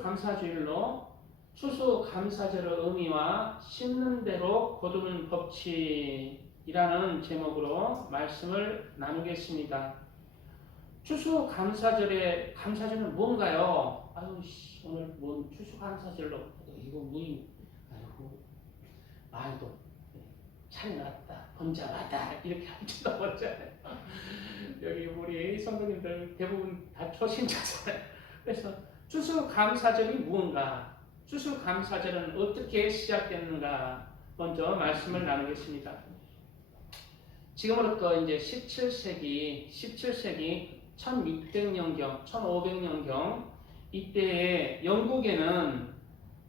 추수감사주일로 추수감사절의 의미와 심는 대로 거두는 법칙이라는 제목으로 말씀을 나누겠습니다. 추수감사절의 감사절은 뭔가요? 오늘 뭔 추수감사절로 이거 무인 말도 차이 났다, 범자 왔다 이렇게 할지도 모르잖아요. 여기 우리 성도님들 대부분 다 초신자잖아요. 그래서 추수감사절이 무언가, 추수감사절은 어떻게 시작됐는가 먼저 말씀을 나누겠습니다. 지금으로부터 이제 17세기 1600년경, 1500년경 이때에 영국에는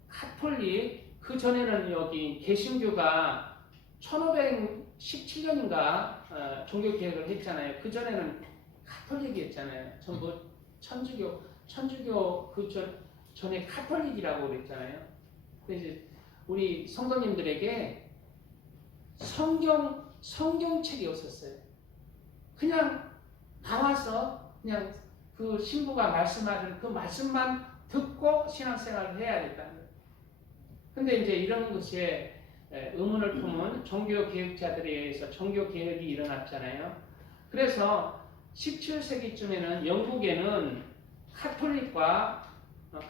카톨릭, 그 전에는 여기 개신교가 1517년인가 종교 개혁을 했잖아요. 그 전에는 카톨릭이었잖아요. 전부 천주교 그 전에 카톨릭이라고 그랬잖아요. 그래서 우리 성도님들에게 성경책이 없었어요. 그냥 나와서 그냥 그 신부가 말씀하는 그 말씀만 듣고 신앙생활을 해야 됐다는 거예요. 근데 이제 이런 것에 의문을 품은 종교개혁자들에 의해서 종교개혁이 일어났잖아요. 그래서 17세기쯤에는 영국에는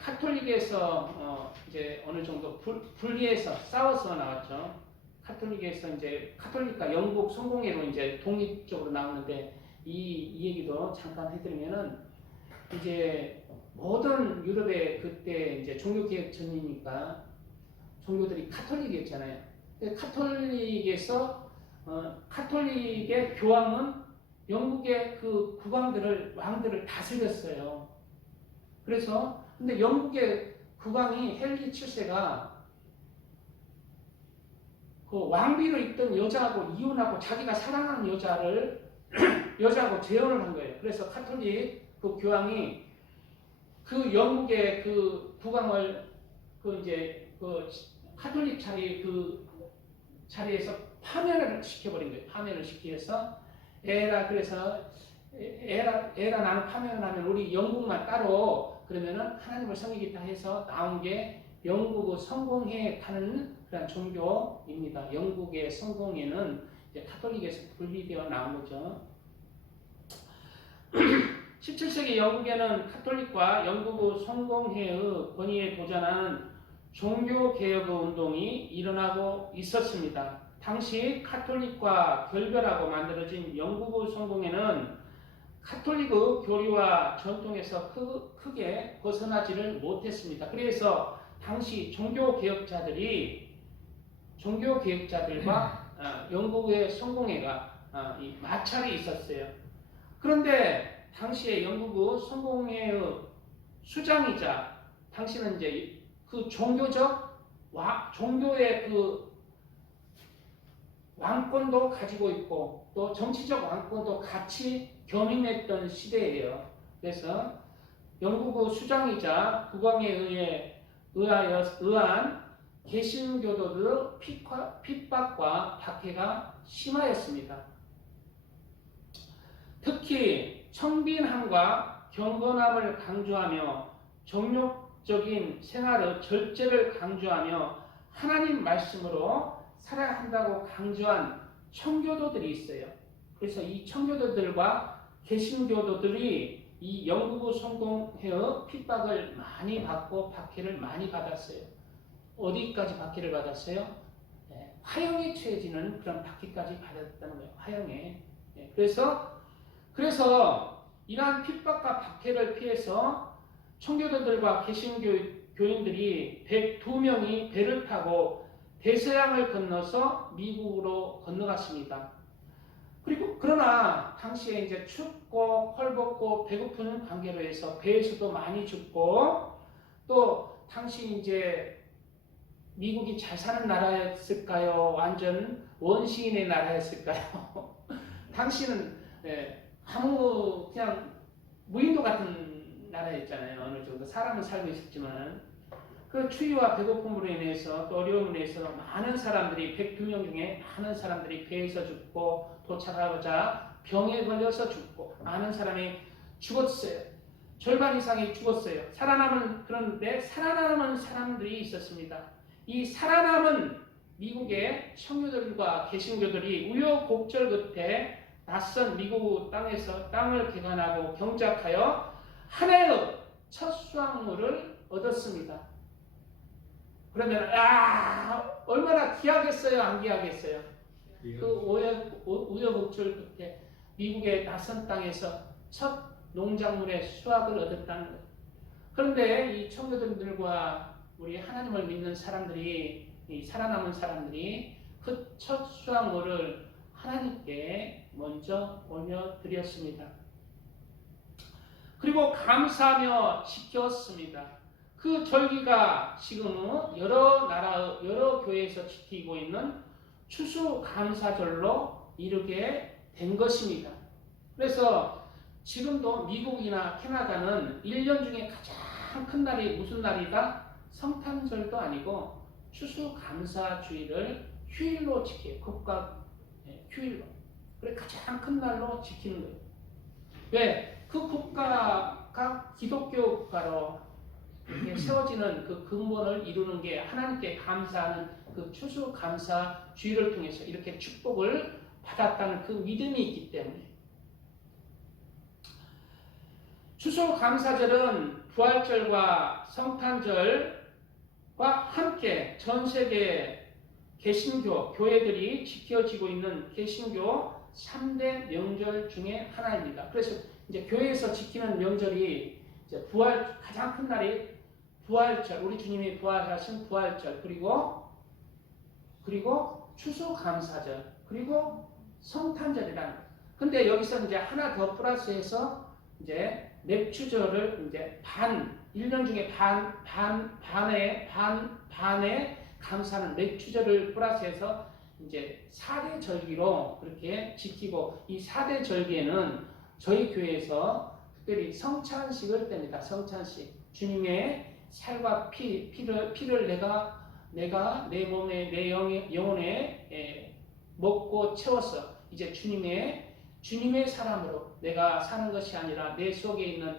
카톨릭에서 이제 어느 정도 분리해서 싸워서 나왔죠. 카톨릭에서 이제 카톨릭과 영국 성공회로 이제 독립적으로 나왔는데 이 얘기도 잠깐 해드리면은 이제 모든 유럽의 그때 이제 종교개혁 전이니까 종교들이 카톨릭이었잖아요. 카톨릭의 교황은 영국의 그 왕들을 다스렸어요. 그래서 근데 영국의 국왕이 헨리 7세가 그 왕비로 있던 여자하고 이혼하고 자기가 사랑하는 여자하고 재혼을 한 거예요. 그래서 카톨릭 그 교황이 그 영국의 그 국왕을 카톨릭 자리에서 파면을 시켜버린 거예요. 파면을 시켜서 에라 나는 파면을 하면 우리 영국만 따로 그러면은 하나님을 섬기겠다 해서 나온 게 영국의 성공회에 타는 그런 종교입니다. 영국의 성공회는 이제 카톨릭에서 분리되어 나온 거죠. 17세기 영국에는 카톨릭과 영국의 성공회의 권위에 도전하는 종교개혁 운동이 일어나고 있었습니다. 당시 카톨릭과 결별하고 만들어진 영국의 성공회는 카톨릭의 교리와 전통에서 크게 벗어나지를 못했습니다. 그래서 당시 종교개혁자들과 영국의 성공회가 마찰이 있었어요. 그런데 당시에 영국의 성공회의 수장이자 당시는 이제 그 종교의 그 왕권도 가지고 있고 또 정치적 왕권도 같이 겸임했던 시대예요. 그래서 영국의 수장이자 국왕에 의한 개신교도들의 핍박과 박해가 심하였습니다. 특히 청빈함과 경건함을 강조하며 정욕적인 생활의 절제를 강조하며 하나님 말씀으로 살아야 한다고 강조한 청교도들이 있어요. 그래서 이 청교도들과 개신교도들이 이 영국의 성공회의 핍박을 많이 받고 박해를 많이 받았어요. 어디까지 박해를 받았어요? 화형에 처해지는 그런 박해까지 받았다는 거예요. 화형에. 그래서 이러한 핍박과 박해를 피해서 청교도들과 개신교인들이 102명이 배를 타고 대서양을 건너서 미국으로 건너갔습니다. 그러나 당시에 이제 춥고 헐벗고 배고픈 관계로 해서 배에서도 많이 죽고 또 당시 이제 미국이 잘 사는 나라였을까요? 완전 원시인의 나라였을까요? 당시는 그냥 무인도 같은 나라였잖아요. 어느 정도 사람은 살고 있었지만 그 추위와 배고픔으로 인해서 또 어려움으로 인해서 많은 사람들이 102명 중에 많은 사람들이 배에서 죽고 도착하고자 병에 걸려서 죽고 많은 사람이 죽었어요. 절반 이상이 죽었어요. 그런데 살아남은 사람들이 있었습니다. 이 살아남은 미국의 청교도들과 개신교들이 우여곡절 끝에 낯선 미국 땅에서 땅을 개간하고 경작하여 한 해의 첫 수확물을 얻었습니다. 그러면 얼마나 귀하겠어요, 안 귀하겠어요? 그 우여곡절 끝에 미국의 낯선 땅에서 첫 농작물의 수확을 얻었다는 거예요. 그런데 이 청교도들과 우리 하나님을 믿는 사람들이, 이 살아남은 사람들이 그 첫 수확물을 하나님께 먼저 올려드렸습니다. 그리고 감사하며 지켰습니다. 그 절기가 지금 여러 교회에서 지키고 있는 추수감사절로 이르게 된 것입니다. 그래서 지금도 미국이나 캐나다는 1년 중에 가장 큰 날이 무슨 날이다? 성탄절도 아니고 추수감사주의를 휴일로 지켜요. 국가 휴일로. 그래 가장 큰 날로 지키는 거예요. 왜? 그 국가가 기독교 국가로 세워지는 그 근본을 이루는 게 하나님께 감사하는 그 추수감사주의를 통해서 이렇게 축복을 받았다는 그 믿음이 있기 때문에. 추수감사절은 부활절과 성탄절과 함께 전 세계 개신교 교회들이 지켜지고 있는 개신교 3대 명절 중에 하나입니다. 그래서 이제 교회에서 지키는 명절이 이제 가장 큰 날이 부활절, 우리 주님이 부활하신 부활절, 그리고 추수감사절, 그리고 성탄절이라는 거예요. 근데 여기서 이제 하나 더 플러스해서 이제 맥주절을 이제 1년 중에 반에 감사하는 맥주절을 플러스해서 이제 4대 절기로 그렇게 지키고, 이 4대 절기에는 저희 교회에서 특별히 성찬식을 뗍니다. 성찬식. 주님의 살과 피를 내가 내 몸에, 내 영혼에 먹고 채워서 이제 주님의 사람으로 내가 사는 것이 아니라 내 속에 있는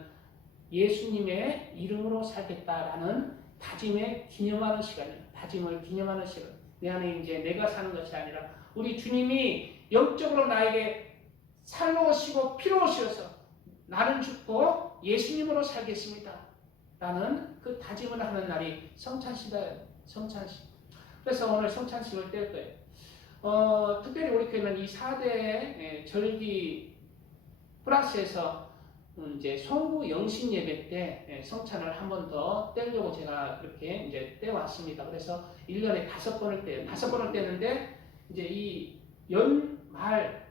예수님의 이름으로 살겠다라는 다짐을 기념하는 시간이에요. 내 안에 이제 내가 사는 것이 아니라 우리 주님이 영적으로 나에게 살로 오시고 피로 오셔서 나는 죽고 예수님으로 살겠습니다. 라는 그 다짐을 하는 날이 성찬식이에요. 성찬식. 그래서 오늘 성찬식을 뗄 거예요. 특별히 우리 교회는 이 4대 절기 플러스에서 이제 송구 영신 예배 때 성찬을 한 번 더 떼려고 제가 그렇게 이제 떼왔습니다. 그래서 1년에 5번을 떼요. 5번을 떼는데 이제 이 연말에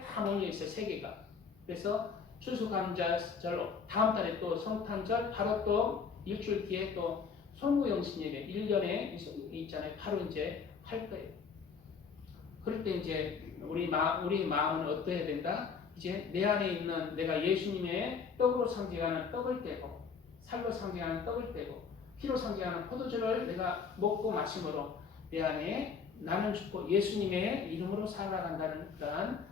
다 몰려 있어요. 3개가. 그래서 추수감사절, 다음 달에 또 성탄절, 바로 또 일주일 뒤에 또 송구 영신 예배 1년에 있잖아요. 바로 이제 할 거예요. 그럴 때 이제 우리 마음은 어떠해야 된다? 이제 내 안에 있는 내가 예수님의 떡으로 상징하는 떡을 떼고, 살로 상징하는 떡을 떼고, 피로 상징하는 포도주를 내가 먹고 마심으로 내 안에 나는 죽고 예수님의 이름으로 살아간다는 그러한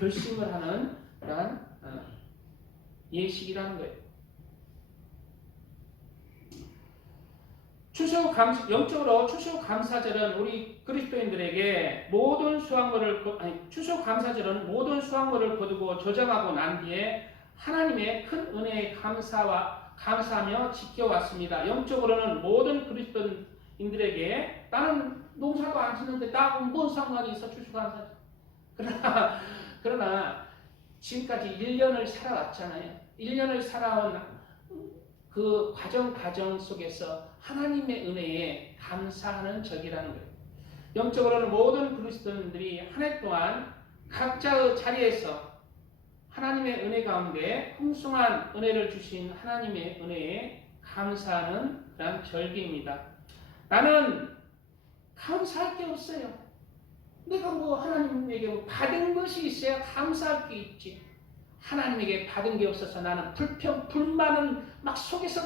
결심을 하는 그러한 예식이라는 거예요. 영적으로 추수감사절은 우리 그리스도인들에게 추수감사절은 모든 수확물을 거두고 저장하고 난 뒤에 하나님의 큰 은혜에 감사하며 지켜왔습니다. 영적으로는 모든 그리스도인들에게 나는 농사도 안 짓는데 나하고 뭔 상관이 있어 추수감사절. 그러나 지금까지 1년을 살아왔잖아요. 1년을 살아온 그 과정 속에서 하나님의 은혜에 감사하는 절기라는 거예요. 영적으로는 모든 그리스도인들이 한 해 동안 각자의 자리에서 하나님의 은혜 가운데 풍성한 은혜를 주신 하나님의 은혜에 감사하는 그런 절기입니다. 나는 감사할 게 없어요. 내가 하나님에게 받은 것이 있어야 감사할 게 있지. 하나님에게 받은 게 없어서 나는 불만은 막 속에서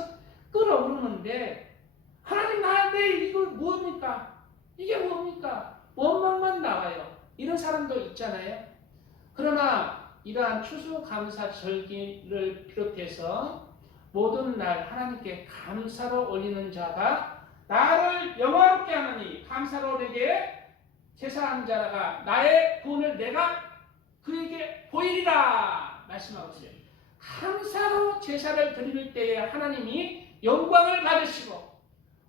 끓어오르는데, 하나님 나한테 이거 뭡니까? 이게 뭡니까? 원망만 나와요. 이런 사람도 있잖아요. 그러나 이러한 추수감사절기를 비롯해서 모든 날 하나님께 감사로 올리는 자가 나를 영화롭게 하느니 감사로 내게 제사한 자가 나의 구원을 내가 그에게 보이리라 말씀하고 있어요. 감사로 제사를 드릴 때에 하나님이 영광을 받으시고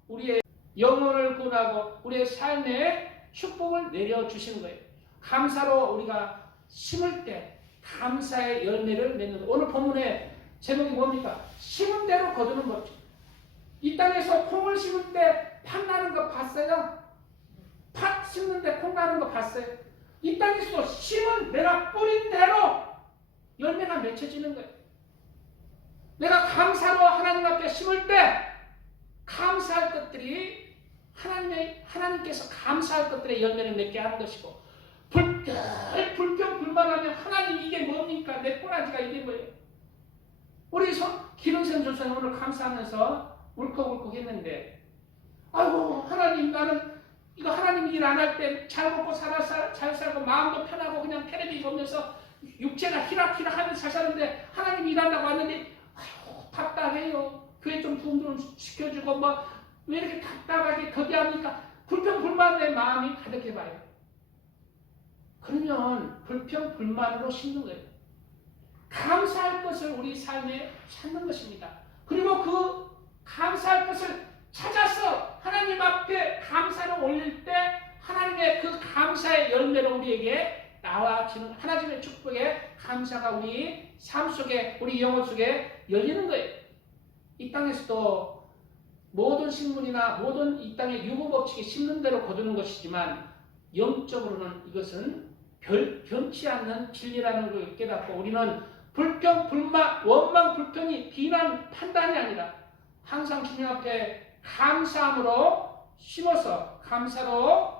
우리의 영혼을 구원하고 우리의 삶에 축복을 내려주시는 거예요. 감사로 우리가 심을 때 감사의 열매를 맺는 거예요. 오늘 본문의 제목이 뭡니까? 심은 대로 거두는 법칙. 이 땅에서 콩을 심을 때 팥 나는 거 봤어요? 팥 심는데 콩 나는 거 봤어요? 이 땅에서 심은 내가 뿌린 대로 열매가 맺혀지는 거예요. 내가 감사로 하나님 앞에 심을 때 감사할 것들이 하나님께서 감사할 것들의 열매를 맺게 하는 것이고 불평불만하면 하나님 이게 뭡니까? 내 꼬라지가 이게 뭐예요? 우리 기능생 조사님 오늘 감사하면서 울컥울컥 했는데 아이고 하나님 나는 이거 하나님 일 안 할 때 잘 먹고 잘 살고 마음도 편하고 그냥 텔레비 보면서 육체가 히락히락 하면서 잘 사는데 하나님 일한다고 왔는데 아이고 답답해요. 교회 좀 도움 좀 시켜주고 뭐 왜 이렇게 답답하게 거기합니까? 불평불만의 마음이 가득해봐요. 그러면 불평불만으로 심는 거예요. 감사할 것을 우리 삶에 찾는 것입니다. 그리고 그 감사할 것을 찾아서 하나님 앞에 감사를 올릴 때 하나님의 그 감사의 열매로 우리에게 나와지는 하나님의 축복의 감사가 우리 삶 속에 우리 영혼 속에 열리는 거예요. 이 땅에서도 모든 식물이나 모든 이 땅의 유구법칙이 심는 대로 거두는 것이지만 영적으로는 이것은 변치 않는 진리라는 걸 깨닫고 우리는 불평, 불만, 원망, 불평이 비난, 판단이 아니라 항상 주님 앞에 감사함으로 심어서 감사로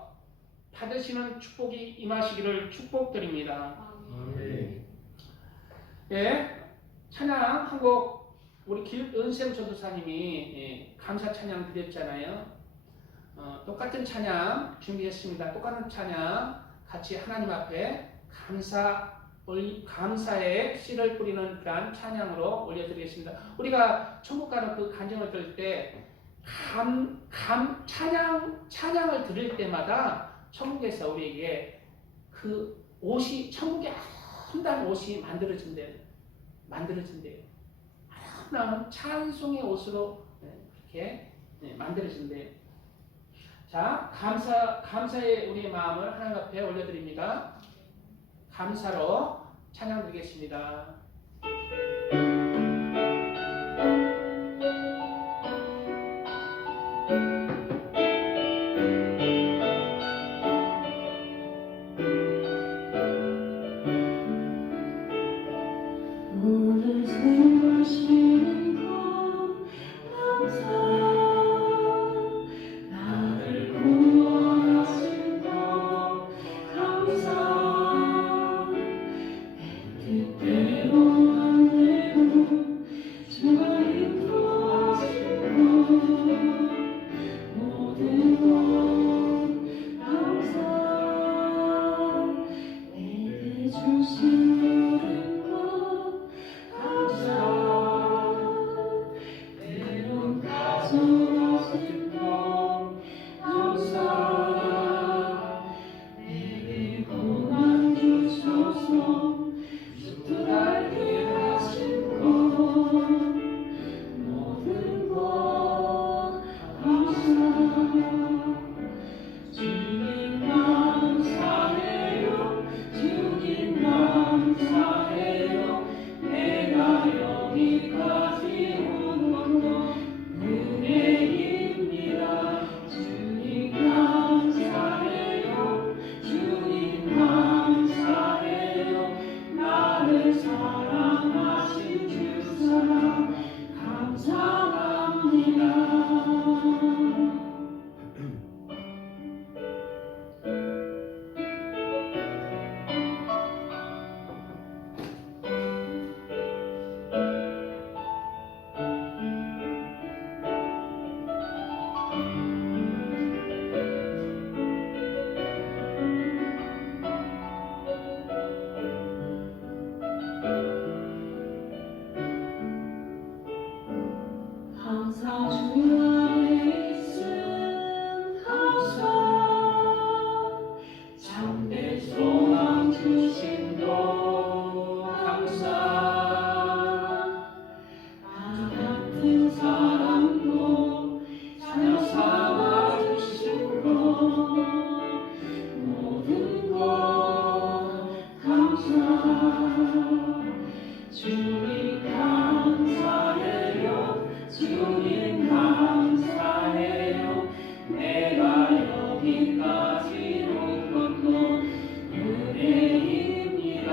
받으시는 축복이 임하시기를 축복드립니다. 예, 찬양 한 곡 우리 은샘 전도사님이 감사 찬양 드렸잖아요. 똑같은 찬양 준비했습니다. 똑같은 찬양 같이 하나님 앞에 감사의 씨를 뿌리는 그러한 찬양으로 올려드리겠습니다. 우리가 천국 가는 그 간증을 들을 때 찬양을 들을 때마다 천국에서 우리에게 그 옷이 천국의 아름다운 옷이 만들어진대요. 아름다운 찬송의 옷으로 그렇게 만들어진대요. 자, 감사의 우리의 마음을 하나님 앞에 올려드립니다. 감사로 찬양 드리겠습니다. 오늘 생물시는 것 감사 나를 구원하신 것 감사 내 뜻대로 안 되고 주가 인도하신 것 모든 것 감사 내게 주신 모든 것 감사 때론 가져가신 것 감사 내게 고난 주셔서 죽도 알게 하신 것 모든 것 감사 주님 감사해요 주님 감사해요 내가 여기까지 온 것도 은혜입니다 주님 감사해요 주님 감사해요 나를 사랑하신 주 사랑 감사합니다. 감사 주 안에 있음 감사 참된 소망 주심도 감사 나 같은 사람도 자녀 삼아 주신 것 모든 것 감사 주님 감사해요 주님 감사해요 내가 여기까지 온 것도 은혜입니다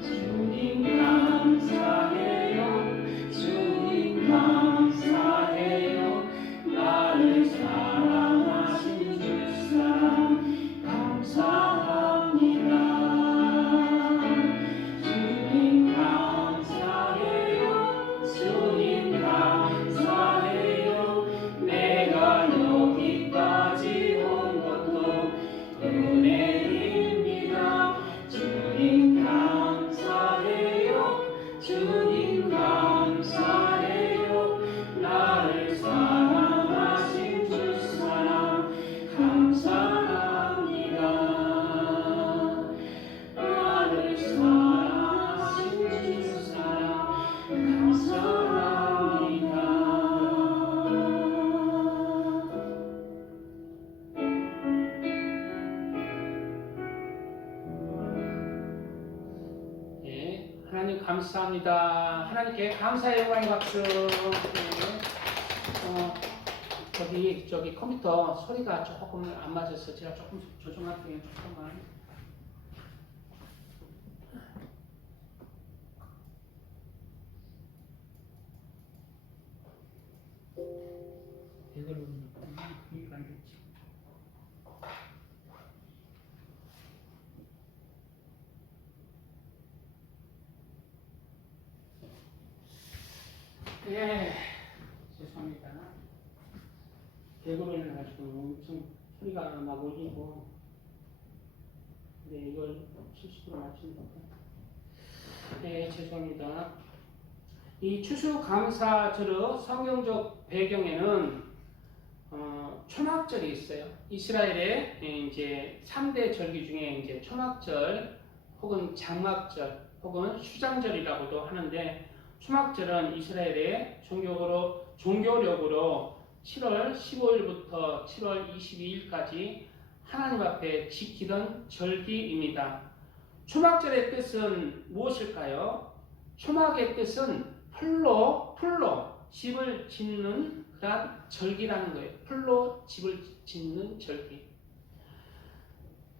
주님 감사해요 주님 감사해요 나를 사랑하신 주사랑 감사합니다 주님 감사해요 주님 감사해요 내가 여기까지 온 것도 은혜입니다 주님 감사해요 주님 감사해요 나를 사랑하신 주사랑 감사합니다 나를 사랑하신 주사랑 감사합니다 예, 하나님 감사합니다. 하나님께 감사의 영광의 박수. 예. 저기 컴퓨터 소리가 조금 안 맞아서 제가 조금 조정할게요. 조금만. 이걸로 이해가 안 되지. 예, 죄송합니다. 개그맨을 가지고 엄청 소리가 막 울리고, 근데 이걸 실수로 맞춘다. 네, 죄송합니다. 이 추수감사절의 성경적 배경에는 초막절이 있어요. 이스라엘의 이제 3대 절기 중에 이제 초막절 혹은 장막절 혹은 수장절이라고도 하는데, 초막절은 이스라엘의 종교력으로 7월 15일부터 7월 22일까지 하나님 앞에 지키던 절기입니다. 초막절의 뜻은 무엇일까요? 초막의 뜻은 풀로 집을 짓는 그런 절기라는 거예요. 풀로 집을 짓는 절기.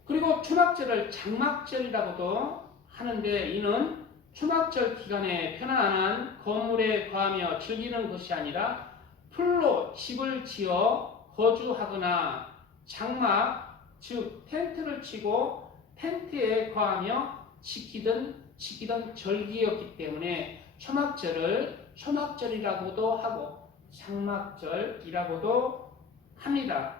그리고 초막절을 장막절이라고도 하는데, 이는 초막절 기간에 편안한 건물에 거하며 즐기는 것이 아니라 풀로 집을 지어 거주하거나 장막, 즉 텐트를 치고 텐트에 거하며 지키던 절기였기 때문에 초막절이라고도 하고 장막절이라고도 합니다.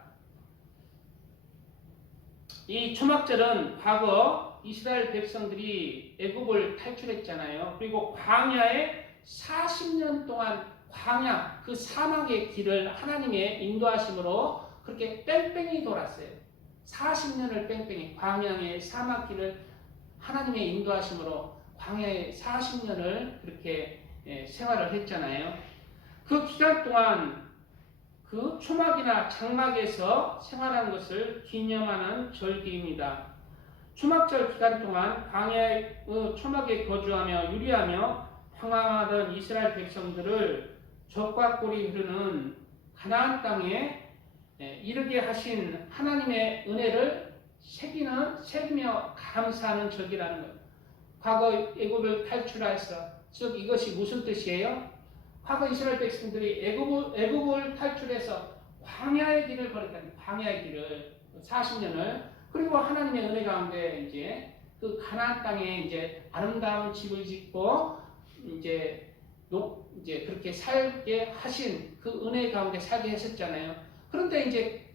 이 초막절은 과거 이스라엘 백성들이 애굽을 탈출했잖아요. 그리고 광야에 40년 동안 광야, 그 사막의 길을 하나님의 인도하심으로 그렇게 뺑뺑이 돌았어요. 40년을 뺑뺑이 광야의 사막 길을 하나님의 인도하심으로 광야에 40년을 그렇게 생활을 했잖아요. 그 기간 동안 그 초막이나 장막에서 생활한 것을 기념하는 절기입니다. 초막절 기간 동안 광야의 초막에 거주하며 유리하며 평안하던 이스라엘 백성들을 적과 꿀이 흐르는 가나안 땅에 이르게 하신 하나님의 은혜를 새기며 감사하는 절기라는 거예요. 과거 애굽을 탈출해서, 즉 이것이 무슨 뜻이에요? 과거 이스라엘 백성들이 애굽을 탈출해서 광야의 길을 걸었다는, 광야의 길을 40년을, 그리고 하나님의 은혜 가운데 이제 그 가나안 땅에 이제 아름다운 집을 짓고 이제 그렇게 살게 하신 그 은혜 가운데 살게 했었잖아요. 그런데 이제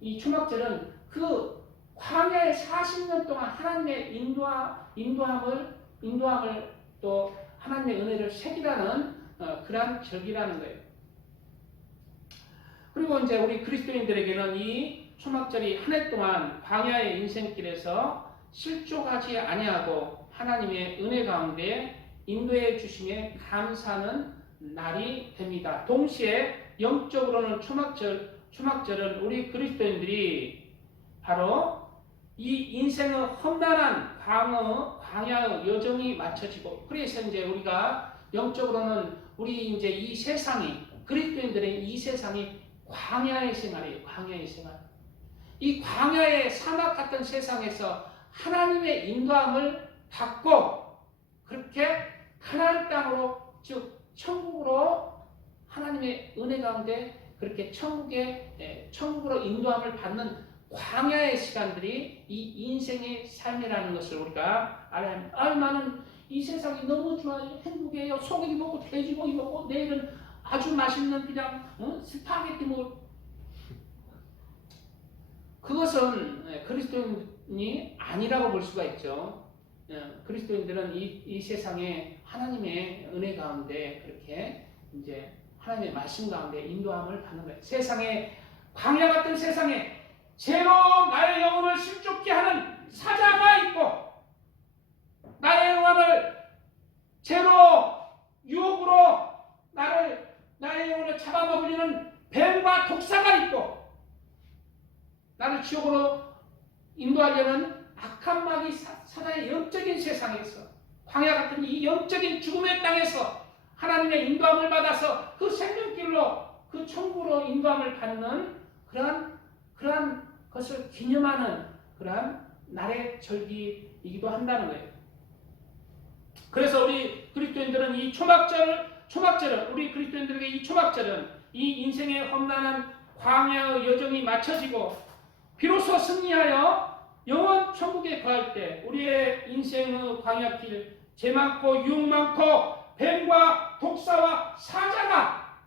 이 초막절은 그 광야의 40년 동안 하나님의 인도함을 또 하나님의 은혜를 새기라는 그러한 절기라는 거예요. 그리고 이제 우리 그리스도인들에게는 이 초막절이 한 해 동안 광야의 인생길에서 실족하지 아니하고 하나님의 은혜 가운데 인도해 주심에 감사하는 날이 됩니다. 동시에 영적으로는 초막절은 우리 그리스도인들이 바로 이 인생의 험난한 광야의 여정이 맞춰지고, 그래서 이제 우리가 영적으로는 우리 이제 이 세상이, 그리스도인들의 이 세상이 광야의 생활이에요. 광야의 생활. 이 광야의 사막 같은 세상에서 하나님의 인도함을 받고 그렇게 가나안 땅으로, 즉 천국으로 하나님의 은혜 가운데 그렇게 천국으로 인도함을 받는 광야의 시간들이 이 인생의 삶이라는 것을 우리가 알아야 합니다. 나는 이 세상이 너무 좋아요. 행복해요. 소고기 먹고 돼지고기 먹고 내일은 아주 맛있는 그냥 스파게티 먹고. 그것은 그리스도인이 아니라고 볼 수가 있죠. 그리스도인들은 이 세상에 하나님의 은혜 가운데 그렇게 이제 하나님의 말씀 가운데 인도함을 받는 거예요. 세상에, 광야 같은 세상에 죄로 나의 영혼을 실족케 하는 사자가 있고, 나의 영혼을 죄로 유혹으로 나의 영혼을 잡아먹으려는 뱀과 독사가 있고, 나를 지옥으로 인도하려는 악한 마귀 사자의 영적인 세상에서, 광야 같은 이 영적인 죽음의 땅에서 하나님의 인도함을 받아서 그 생명길로, 그 천국으로 인도함을 받는 그러한 것을 기념하는 그러한 날의 절기이기도 한다는 거예요. 그래서 우리 그리스도인들은 이 초막절은 우리 그리스도인들에게 이 초막절은 이 인생의 험난한 광야의 여정이 마쳐지고 비로소 승리하여 영원 천국에 거할 때 우리의 인생의 광야길, 죄 많고 유혹 많고 뱀과 독사와 사자가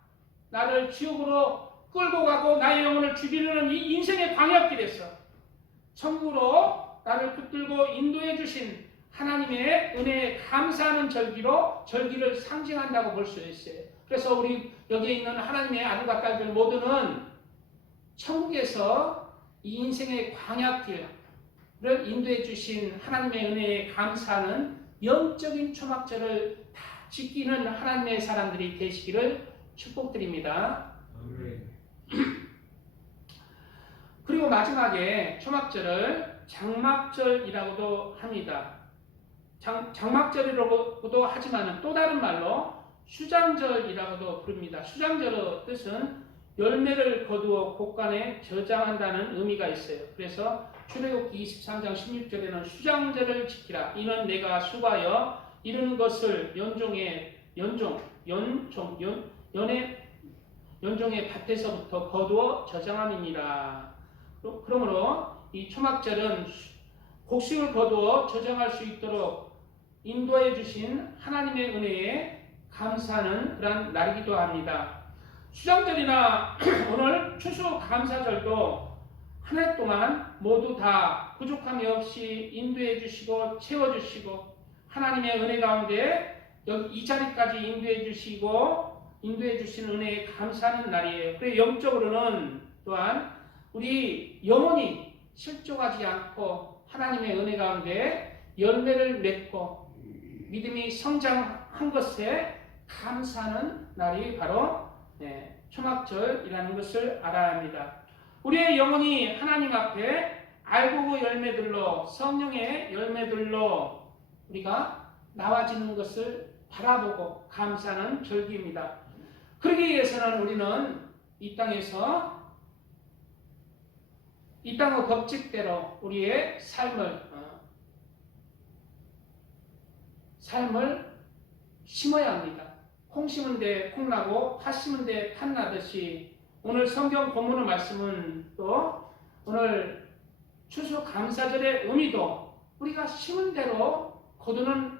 나를 지옥으로 끌고 가고 나의 영혼을 죽이려는 이 인생의 광야길에서 천국으로 나를 붙들고 인도해 주신 하나님의 은혜에 감사하는 절기를 상징한다고 볼 수 있어요. 그래서 우리 여기에 있는 하나님의 아들과 딸들 모두는 천국에서 이 인생의 광야길을 인도해 주신 하나님의 은혜에 감사하는 영적인 초막절을 다 지키는 하나님의 사람들이 되시기를 축복드립니다. 그리고 마지막에 초막절을 장막절이라고도 합니다. 장막절이라고도 하지만 또 다른 말로 수장절이라고도 부릅니다. 수장절의 뜻은 열매를 거두어 곳간에 저장한다는 의미가 있어요. 그래서 출애굽기 23장 16절에는 수장절을 지키라. 이는 내가 수고하여 이루는 것을 연종의 밭에서부터 거두어 저장함이니라. 그러므로 이 초막절은 곡식을 거두어 저장할 수 있도록 인도해 주신 하나님의 은혜에 감사하는 그런 날이기도 합니다. 수장절이나 오늘 추수감사절도 한 해 동안 모두 다 부족함이 없이 인도해 주시고 채워주시고 하나님의 은혜 가운데 여기 이 자리까지 인도해 주시고 인도해 주신 은혜에 감사하는 날이에요. 그리고 영적으로는 또한 우리 영혼이 실족하지 않고 하나님의 은혜 가운데 열매를 맺고 믿음이 성장한 것에 감사하는 날이 바로 초막절이라는 것을 알아야 합니다. 우리의 영혼이 하나님 앞에 알고 열매들로, 성령의 열매들로 우리가 나와지는 것을 바라보고 감사하는 절기입니다. 그러기 위해서는 우리는 이 땅의 법칙대로 우리의 삶을 심어야 합니다. 콩 심은 데 콩 나고 팥 심은 데 팥 나듯이 오늘 성경 본문의 말씀은 또 오늘 추수감사절의 의미도 우리가 심은 대로 거두는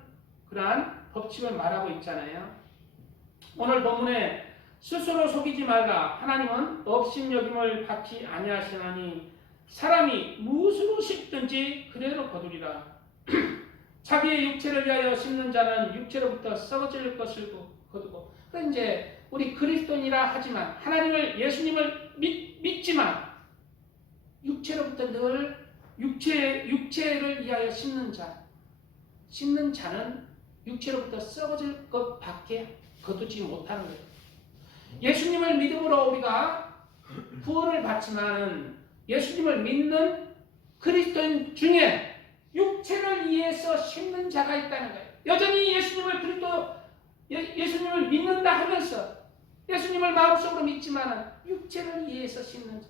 그러한 법칙을 말하고 있잖아요. 오늘 본문에 스스로 속이지 말라. 하나님은 업신여김을 받지 아니하시나니 사람이 무엇으로 심든지 그대로 거두리라. 자기의 육체를 위하여 심는 자는 육체로부터 썩어질 것을 거두고. 그러니까 이제 우리 그리스도인이라 하지만 하나님을 예수님을 믿지만 육체로부터 늘 육체를 위하여 심는 자는 육체로부터 썩어질 것밖에 거두지 못하는 거예요. 예수님을 믿음으로 우리가 구원을 받지만은 예수님을 믿는 그리스도인 중에 육체를 위해서 심는 자가 있다는 거예요. 여전히 예수님을 믿는다 하면서 예수님을 마음속으로 믿지만은 육체를 위해서 심는 자.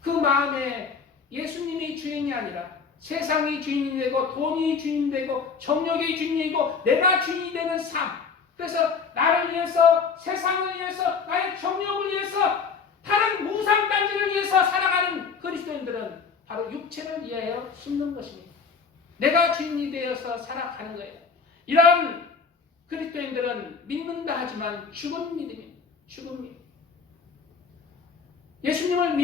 그 마음에 예수님이 주인이 아니라 세상이 주인이 되고 돈이 주인이 되고 정욕이 주인이 되고 내가 주인이 되는 삶. 그래서 나를 위해서 세상을 위해서 나의 정욕을 위해서 다른 무상단지를 위해서 살아가는 그리스도인들은 바로 육체를 위하여 심는 것입니다. 내가 주인이 되어서 살아가는 거예요. 이런 그리스도인들은 믿는다 하지만 죽은 믿음입니다. 죽은 믿음. 예수님을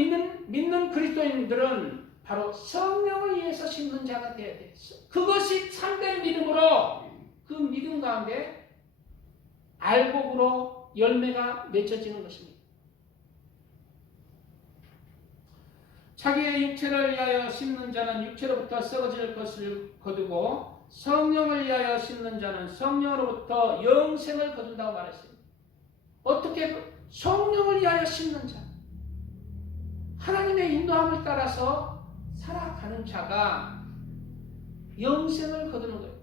믿는 그리스도인들은 바로 성령을 위해서 심는 자가 되어야 돼요. 그것이 참된 믿음으로 그 믿음 가운데 알곡으로 열매가 맺혀지는 것입니다. 자기의 육체를 위하여 심는 자는 육체로부터 썩어질 것을 거두고 성령을 위하여 심는 자는 성령으로부터 영생을 거둔다고 말했습니다. 어떻게 성령을 위하여 심는 자, 하나님의 인도함을 따라서 살아가는 자가 영생을 거두는 거예요.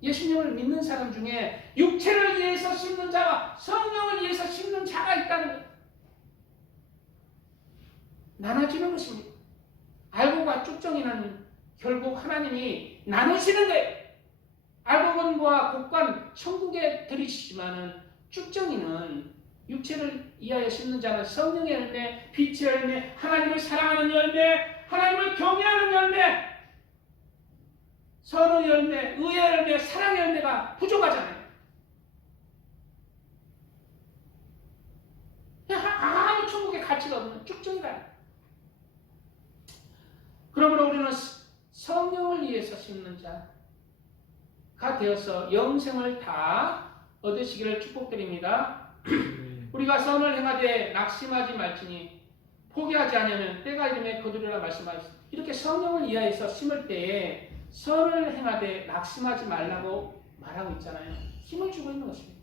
예수님을 믿는 사람 중에 육체를 위해서 심는 자와 성령을 위해서 심는 자가 있다는 거예요. 나눠지는 것입니다. 알곡과 쭉정이는 결국 하나님이 나누시는 거예요. 알곡은과 곡간 천국에 들이시지만은 쭉정이는 육체를 위하여 심는 자는 성령의 열매, 빛의 열매, 하나님을 사랑하는 열매, 하나님을 경외하는 열매, 선의 열매, 의의 열매, 사랑의 열매가 부족하잖아요. 아무 천국의 가치가 없는 쭉정이다. 그러므로 우리는 성령을 위해서 심는 자가 되어서 영생을 다 얻으시기를 축복드립니다. 우리가 선을 행하되 낙심하지 말지니 포기하지 않으면 때가 이름에 거두리라 말씀하셨습니다. 이렇게 성령을 위하여서 심을 때에 선을 행하되 낙심하지 말라고 말하고 있잖아요. 힘을 주고 있는 것입니다.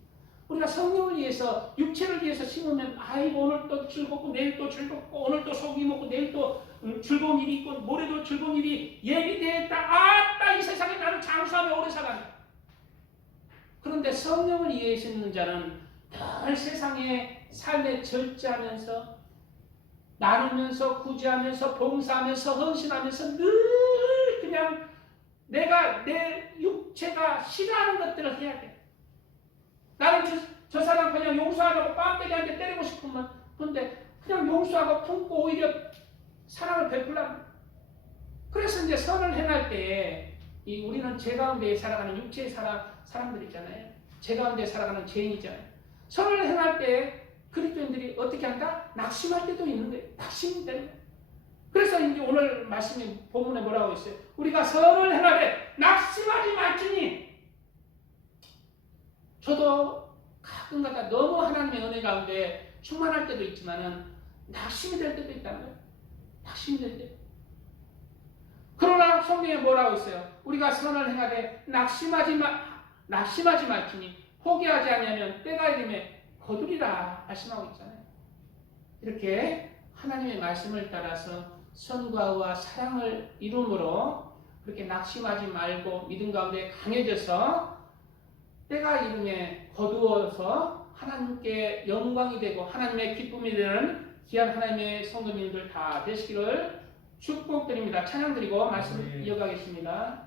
우리가 성령을 위해서 육체를 위해서 심으면 아이고 오늘 또 즐겁고 내일 또 즐겁고 오늘 또 속이 먹고 내일 또 즐거운 일이 있고 모레도 즐거운 일이 예비되었다. 아따 이 세상에 나는 장수하며 오래 살아간다. 그런데 성령을 위해 심는 자는 늘 세상의 삶에 절제하면서 나누면서 구제하면서 봉사하면서 헌신하면서 늘 그냥 내 육체가 싫어하는 것들을 해야 돼. 나는 저 사람 그냥 용서하려고 뺨때기한테 때리고 싶으면 근데 그냥 용서하고 품고 오히려 사랑을 베풀라고. 그래서 이제 선을 행할 때 우리는 죄 가운데 살아가는 육체의 사람들이잖아요. 죄 가운데 살아가는 죄인이잖아요. 선을 행할 때 그리스도인들이 어떻게 한다? 낙심할 때도 있는 거예요. 낙심이 되는 거예요. 그래서 이제 오늘 말씀이 본문에 뭐라고 있어요? 우리가 선을 행하되 낙심하지 말지니. 저도 가끔가다 너무 하나님의 은혜 가운데 충만할 때도 있지만은 낙심이 될 때도 있다는 거예요. 낙심이 될 때. 그러나 성경에 뭐라고 있어요? 우리가 선을 행하되 낙심하지 말지니 포기하지 아니하면 때가 이름에 거두리라 말씀하고 있잖아요. 이렇게 하나님의 말씀을 따라서 선과 의와 사랑을 이루므로 그렇게 낙심하지 말고 믿음 가운데 강해져서 때가 이름에 거두어서 하나님께 영광이 되고 하나님의 기쁨이 되는 귀한 하나님의 성도님들 다 되시기를 축복드립니다. 찬양드리고 말씀 이어가겠습니다.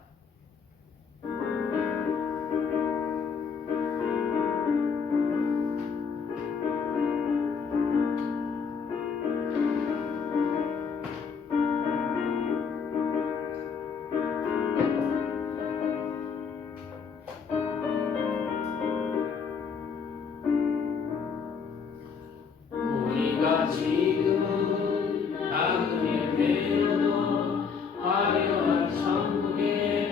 지금은 나그네 되어도 화려한 천국에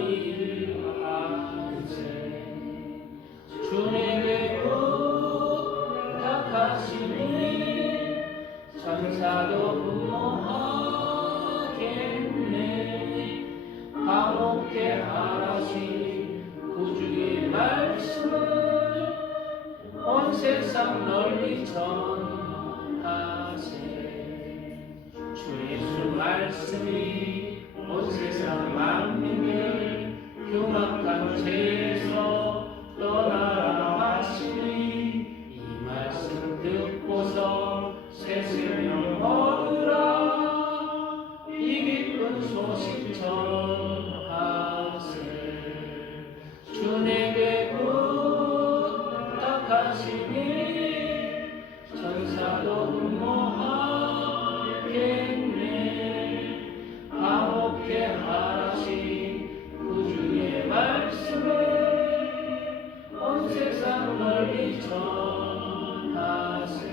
일하세 주님에게 부탁하시니 천사도 분노하겠네 화목해 하라시 구주의 말씀을 온 세상 널리 전하세 주 예수 말씀이 온 세상 만민을 흉악한 죄에서 떠나라 하시니 이 말씀 듣고서 새 생명 얻으라 이 기쁜 소식 전하세 주 내게 부탁하시니 천사도 분노하겠네 화목해 하라시 구주의 말씀을 온 세상 널리 전하세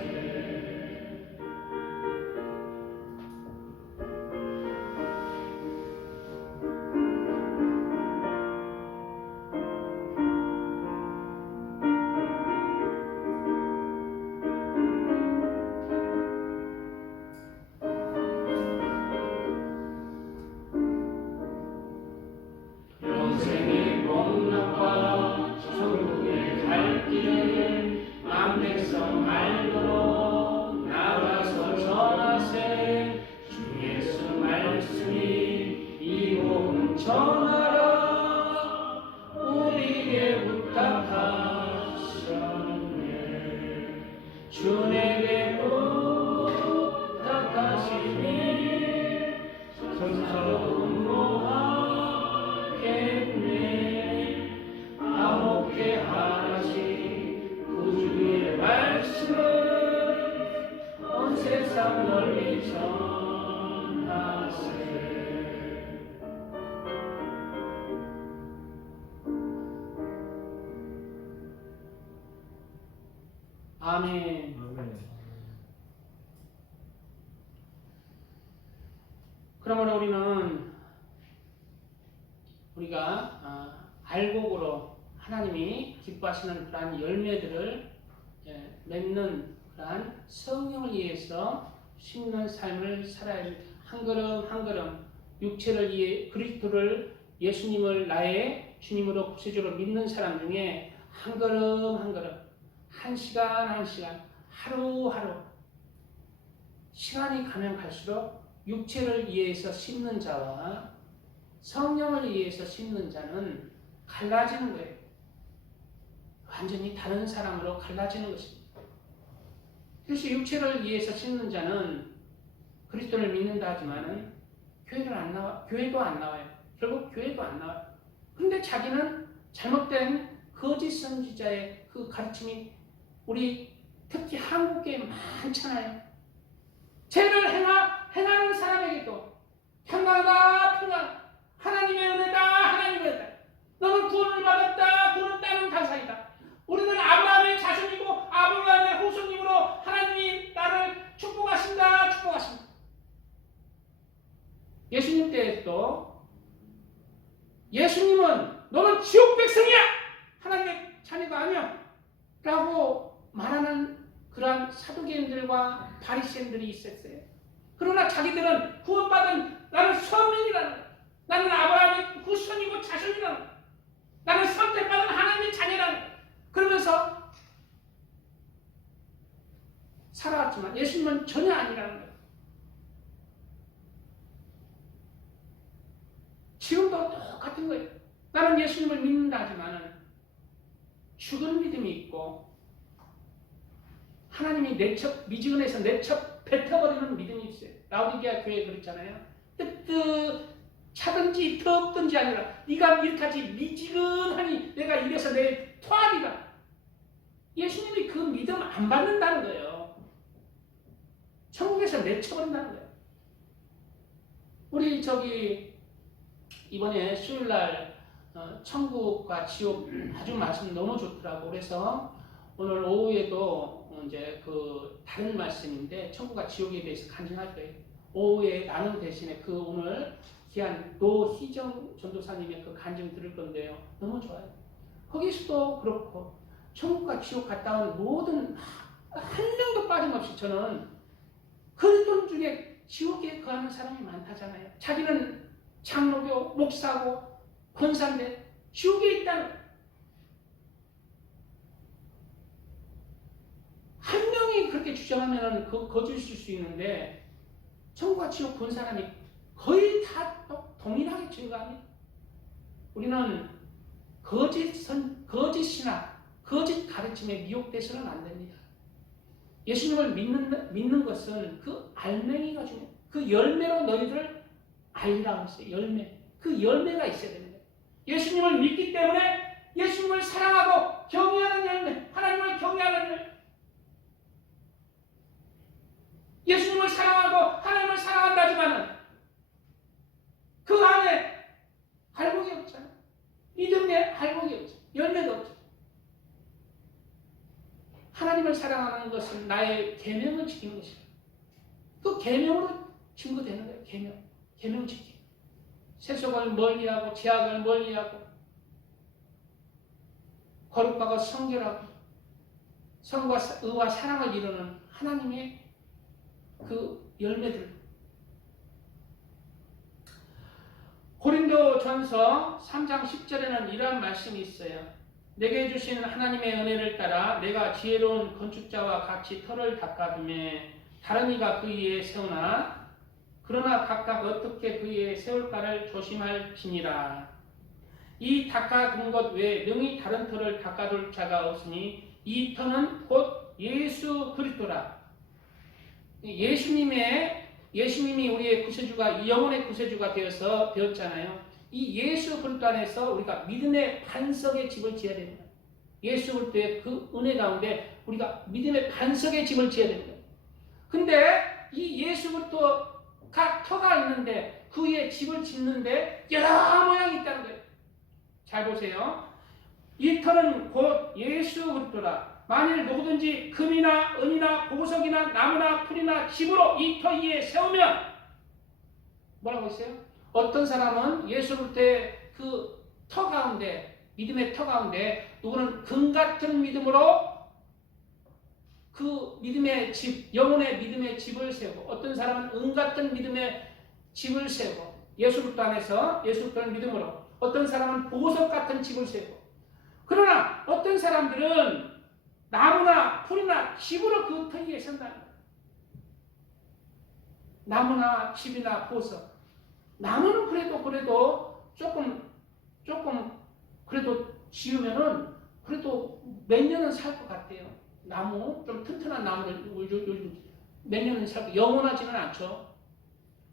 영생의 복락과 천국의 갈 길을 만백성 알도록 나가서 전하세 주 예수 말씀이 이 복음 전하라 우리에게 부탁하셨네 주 내게 부탁하시니 천사로 분노하겠네 화목해 하라시 구주의 말씀을 온 세상 널리 전하세 아멘. 그러므로 우리가 알곡으로 하나님이 기뻐하시는 그러한 열매들을 맺는 그러한 성령을 위해서 심는 삶을 살아야 합니다. 한 걸음 한 걸음 육체를 위해 그리스도를 예수님을 나의 주님으로 구세주로 믿는 사람 중에 한 걸음 한 걸음 한 시간 한 시간 하루하루 시간이 가면 갈수록 육체를 위해서 심는 자와 성령을 위해서 심는 자는 갈라지는 거예요. 완전히 다른 사람으로 갈라지는 것입니다. 그래서 육체를 위해서 심는 자는 그리스도를 믿는다 하지만은 교회도 안 나와요. 결국 교회도 안 나와요. 그런데 자기는 잘못된 거짓 선지자의 그 가르침이 우리 특히 한국에 많잖아요. 죄를 행하는 사람에게도 평안하다 하나님의 은혜다 너는 구원을 받았다 구원은 따른 가사이다 우리는 아브라함의 자손이고 아브라함의 후손님으로 하나님이 나를 축복하신다 예수님 때에도 예수님은 너는 지옥 백성이야 하나님의 자녀가 아니야 라고 말하는 그러한 사두개인들과 바리새인들이 있었어요. 그러나 자기들은 구원받은 나는 선민이라는 나는 아브라함의 후손이고 자손이라는 나는 선택받은 하나님의 자녀라는 그러면서 살아왔지만 예수님은 전혀 아니라는 거예요. 지금도 똑같은 거예요. 나는 예수님을 믿는다 하지만 죽은 믿음이 있고 하나님이 미지근해서 내척 뱉어버리는 믿음이 있어요. 라오디게아 교회 그렇잖아요. 차든지 덥든지 아니라 네가 이렇게까지 미지근하니 내가 이래서 내 토하리라. 예수님이 그 믿음 안 받는다는 거예요. 천국에서 내쳐버린다는 거예요. 우리 이번에 수요일날 천국과 지옥 아주 말씀 너무 좋더라고. 그래서 오늘 오후에도 이제 그 다른 말씀인데 천국과 지옥에 대해서 간증할 거예요. 오후에 나눔 대신에 그 오늘 귀한 노희정 전도사님의 그 간증 들을 건데요. 너무 좋아요. 거기서도 그렇고 천국과 지옥 갔다 온 모든 한 명도 빠짐없이 저는 그리스도 중에 지옥에 거하는 사람이 많다잖아요. 자기는 장로교 목사고 권사인데 지옥에 있다는 한 명이 그렇게 주장하면 거짓일 수 있는데 천국과 지옥 본 사람이 거의 다 동일하게 증거합니다. 우리는 거짓이나 거짓 가르침에 미혹돼서는 안 됩니다. 예수님을 믿는 것은 그 알맹이가 중요해요. 그 열매로 너희들을 알리라고 했어요. 열매. 그 열매가 있어야 됩니다. 예수님을 믿기 때문에 예수님을 사랑하고 경외하는 열매, 하나님을 경외하는 열매. 예수님을 사랑하고 하나님을 사랑한다지만은 그 안에 할복이 없잖아요. 믿음에 할복이 없죠. 열매가 없죠. 하나님을 사랑하는 것은 나의 계명을 지키는 것이에요. 그 계명으로 증거되는 거예요. 계명 지키기. 세속을 멀리하고 제약을 멀리하고 거룩하고 성결하고 성과 의와 사랑을 이루는 하나님의 그 열매들. 고린도전서 3장 10절에는 이러한 말씀이 있어요. 내게 주신 하나님의 은혜를 따라 내가 지혜로운 건축자와 같이 터를 닦아두매 다른 이가 그 위에 세우나 그러나 각각 어떻게 그 위에 세울까를 조심할지니라. 이 닦아둔 것 외에 능히 다른 터를 닦아둘 자가 없으니 이 터는 곧 예수 그리스도라. 예수님이 우리의 구세주가 영혼의 구세주가 되었잖아요. 이 예수 그리스도 안에서 우리가 믿음의 반석의 집을 지어야 됩니다. 예수 그리스도의 그 은혜 가운데 우리가 믿음의 반석의 집을 지어야 됩니다. 근데 이 예수 그리스도가 터가 있는데 그 위에 집을 짓는데 여러 모양이 있다는 거예요. 잘 보세요. 이 터는 곧 예수 그리스도라. 만일 누구든지 금이나 은이나 보석이나 나무나 풀이나 집으로 이 터 위에 세우면 뭐라고 했어요? 어떤 사람은 예수 그리스도의 그 터 가운데 믿음의 터 가운데 누구는 금 같은 믿음으로 그 믿음의 집, 영혼의 믿음의 집을 세우고 어떤 사람은 은 같은 믿음의 집을 세우고 예수 그리스도 안에서 예수 그리스도의 믿음으로 어떤 사람은 보석 같은 집을 세우고 그러나 어떤 사람들은 나무나 풀이나 집으로 그 터 위에 선다는 거예요. 나무나 집이나 보석. 나무는 그래도 조금 그래도 지으면은 그래도 몇 년은 살 것 같아요. 나무 좀 튼튼한 나무를 요즘 몇 년은 살고 영원하지는 않죠.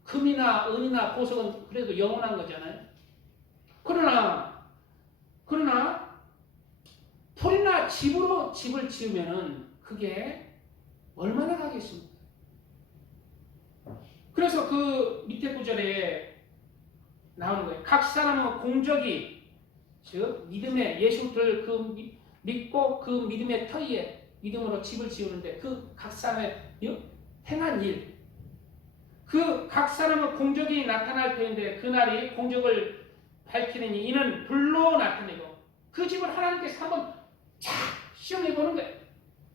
금이나 은이나 보석은 그래도 영원한 거잖아요. 그러나 풀이나 집으로 집을 지으면은 그게 얼마나 가겠습니까? 그래서 그 밑에 구절에 나오는 거예요. 각 사람은 공적이 즉 믿음의 예수를 그 믿고 그 믿음의 터 위에 믿음으로 집을 지우는데 그 각 사람의 행한 일, 그 각 사람은 공적이 나타날 터인데 그날이 공적을 밝히느니 이는 불로 나타내고 그 집을 하나님께서 한번 쫙 시험해 보는 거예요.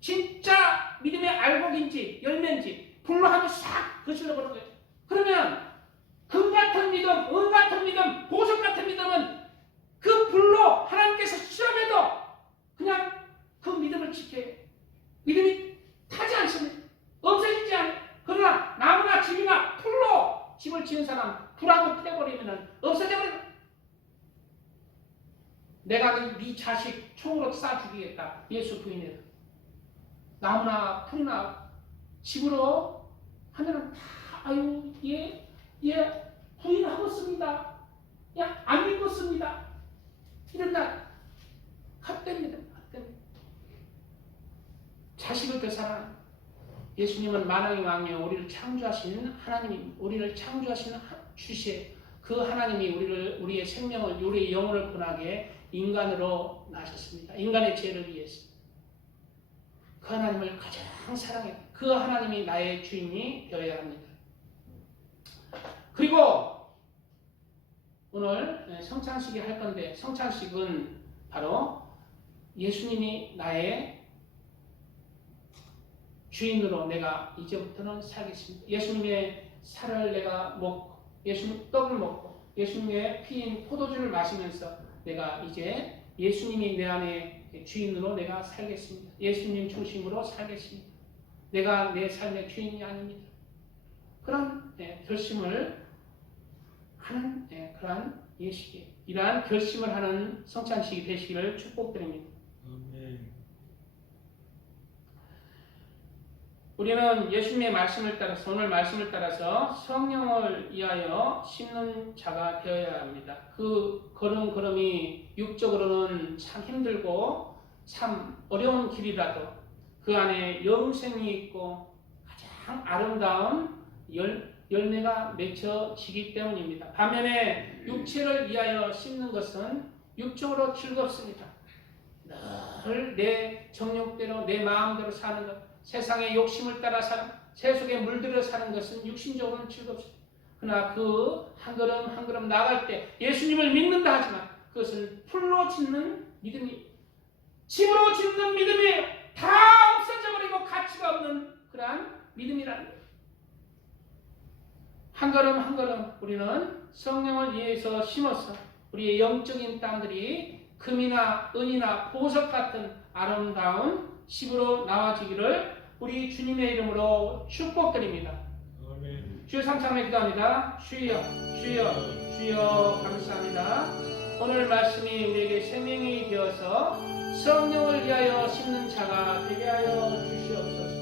진짜 믿음의 알곡인지 열매인지 불로 한번 싹 거슬러 보는 거예요. 그러면 금 같은 믿음, 은 같은 믿음, 보석 같은 믿음은 그 불로 하나님께서 시험해도 그냥 그 믿음을 지켜요. 믿음이 타지 않습니다. 없어지지 않아요. 그러나 나무나 집이나 풀로 집을 지은 사람 불하고 패버리면 없어져 버려요. 내가 네 자식 총으로 쏴 죽이겠다. 예수 부인해서. 나무나 풀이나 집으로 하면은 다 아유 얘 부인하겠습니다. 야 안 믿겠습니다. 이런다. 헛됩니다. 자식을 더 사랑. 예수님은 만왕의 왕이여 우리를 창조하신 하나님, 우리를 창조하신 주시에 그 하나님이 우리의 생명을, 우리의 영혼을 권하게 인간으로 나셨습니다. 인간의 죄를 위해서. 그 하나님을 가장 사랑해. 그 하나님이 나의 주인이 되어야 합니다. 그리고 오늘 성찬식이 할 건데 성찬식은 바로 예수님이 나의 주인으로 내가 이제부터는 살겠습니다. 예수님의 살을 내가 먹고 예수님 떡을 먹고 예수님의 피인 포도주를 마시면서 내가 이제 예수님이 내 안에 주인으로 내가 살겠습니다. 예수님 중심으로 살겠습니다. 내가 내 삶의 주인이 아닙니다. 그런 결심을 하는 그러한 예식이에요. 이러한 결심을 하는 성찬식이 되시기를 축복드립니다. 아멘. 우리는 예수님의 말씀을 따라서 오늘 말씀을 따라서 성령을 위하여 심는 자가 되어야 합니다. 그 걸음걸음이 육적으로는 참 힘들고 참 어려운 길이라도 그 안에 영생이 있고 가장 아름다운 열매가 맺혀지기 때문입니다. 반면에 육체를 위하여 심는 것은 육적으로 즐겁습니다. 늘 내 정욕대로 내 마음대로 사는 것, 세상의 욕심을 따라 사는, 세속에 물들여 사는 것은 육신적으로는 즐겁습니다. 그러나 그 한 걸음 한 걸음 나아갈 때 예수님을 믿는다 하지만 그것은 풀로 짓는 믿음이, 집으로 짓는 믿음이에요. 다 없어져버리고 가치가 없는 그러한 믿음이라는 거예요. 한 걸음 한 걸음 우리는 성령을 위해서 심어서 우리의 영적인 땅들이 금이나 은이나 보석 같은 아름다운 집으로 나와지기를 우리 주님의 이름으로 축복드립니다. 아멘. 주여 삼창에 기도합니다. 주여 주여 주여 감사합니다. 오늘 말씀이 우리에게 생명이 되어서 성령을 위하여 심는 자가 되게 하여 주시옵소서.